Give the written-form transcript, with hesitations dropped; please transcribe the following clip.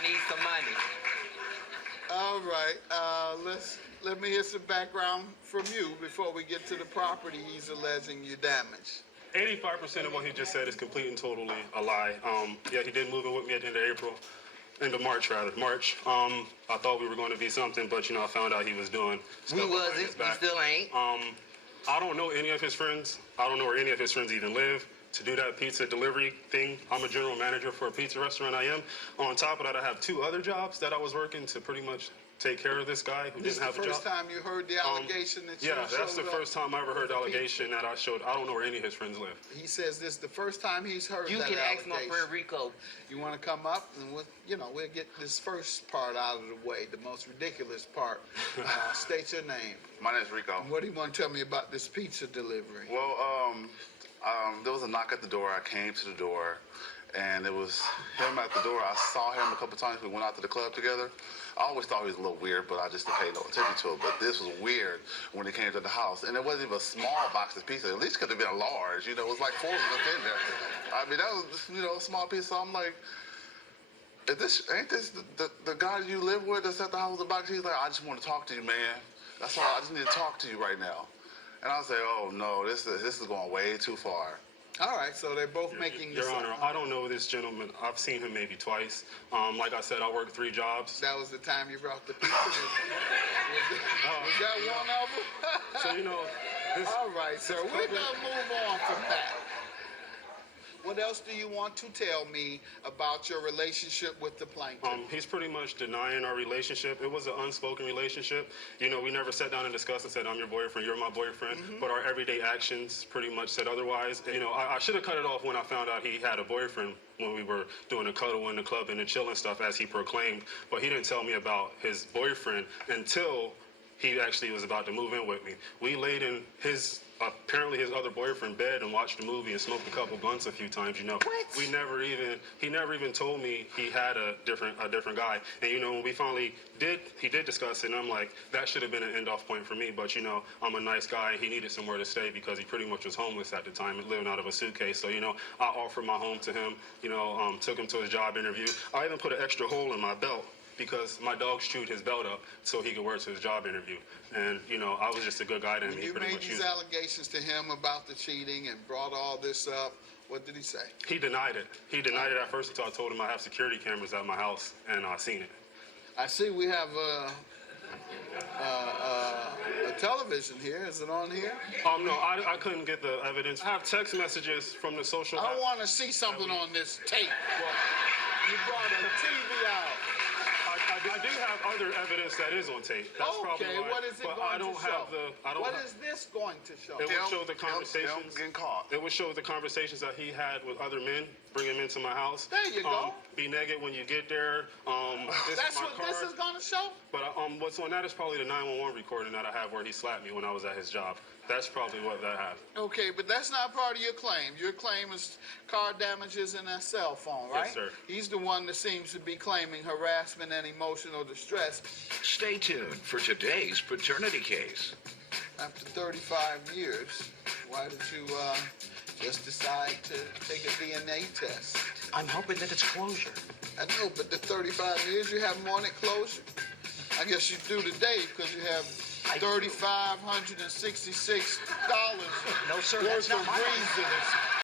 I need some money. All right. Let me hear some background from you before we get to the property he's alleging you damaged. 85% of what he just said is complete and totally a lie. Yeah, he did move in with me at the end of April. End of March, rather. March. I thought we were going to be something, but, I found out he was doing stuff We behind his wasn't. We back. still ain't. I don't know any of his friends. I don't know where any of his friends even live. To do that pizza delivery thing, I'm a general manager for a pizza restaurant. I am. On top of that, I have 2 other jobs that I was working to pretty much take care of this guy who This didn't have a job. is the first time you heard the allegation that you Yeah, that's the showed first up time I ever heard the with the allegation that I showed. I don't know where any of his friends live. He says this is the first time he's heard You that can ask allegation. my friend Rico. You want to come up and we'll get this first part out of the way, the most ridiculous part. State your name. My name's Rico. What do you want to tell me about this pizza delivery? Well, there was a knock at the door. I came to the door, and it was him at the door. I saw him a couple times. We went out to the club together. I always thought he was a little weird, but I just didn't pay no attention to it. But this was weird when he came to the house. And it wasn't even a small box of pizza. At least could have been a large. It was like 4 of us in there. I mean, that was, a small piece. So I'm like, ain't this the guy you live with that's at the house with the box? He's like, I just want to talk to you, man. That's all. I just need to talk to you right now. And I say, oh, no, this is going way too far. All right, so they're both making this Your Honor, up. I don't know this gentleman. I've seen him maybe twice. Like I said, I work 3 jobs. That was the time you brought the pizza. Was that one of them? So, this... All right, sir, we're going to move on from that. What else do you want to tell me about your relationship with the plaintiff? He's pretty much denying our relationship. It was an unspoken relationship. We never sat down and discussed and said, I'm your boyfriend, you're my boyfriend. Mm-hmm. But our everyday actions pretty much said otherwise. I should have cut it off when I found out he had a boyfriend when we were doing a cuddle in the club and the chill and stuff, as he proclaimed. But he didn't tell me about his boyfriend until he actually was about to move in with me. We laid in apparently his other boyfriend bed and watched a movie and smoked a couple blunts a few times. What? He never even told me he had a different guy. And when we finally he did discuss it, and I'm like, that should have been an end-off point for me. But I'm a nice guy, and he needed somewhere to stay because he pretty much was homeless at the time and living out of a suitcase. So I offered my home to him. Took him to his job interview. I even put an extra hole in my belt because my dogs chewed his belt up so he could wear it to his job interview. And, I was just a good guy to him. When you made these allegations to him about the cheating and brought all this up, what did he say? He denied it. He denied it at first until I told him I have security cameras at my house, and I seen it. I see we have a television here. Is it on here? No, I couldn't get the evidence. I have text messages from the social... I want to see something on this tape. You brought a TV out. I do have other evidence that is on tape. That's probably why. What is it but going I don't to show? have the. What is this going to show? It would show the conversations. Getting caught. It would show the conversations that he had with other men. Bring him into my house. There you go. Be naked when you get there. That's what this is going to show? But what's on that is probably the 911 recording that I have where he slapped me when I was at his job. That's probably what that had. Okay, but that's not part of your claim. Your claim is car damages and a cell phone, right? Yes, sir. He's the one that seems to be claiming harassment and emotional distress. Stay tuned for today's paternity case. After 35 years, why did you just decide to take a DNA test? I'm hoping that it's closure. I know, but the 35 years you haven't wanted closure? I guess you do today because you have $3,566 No, sir, worth that's not of my... reasons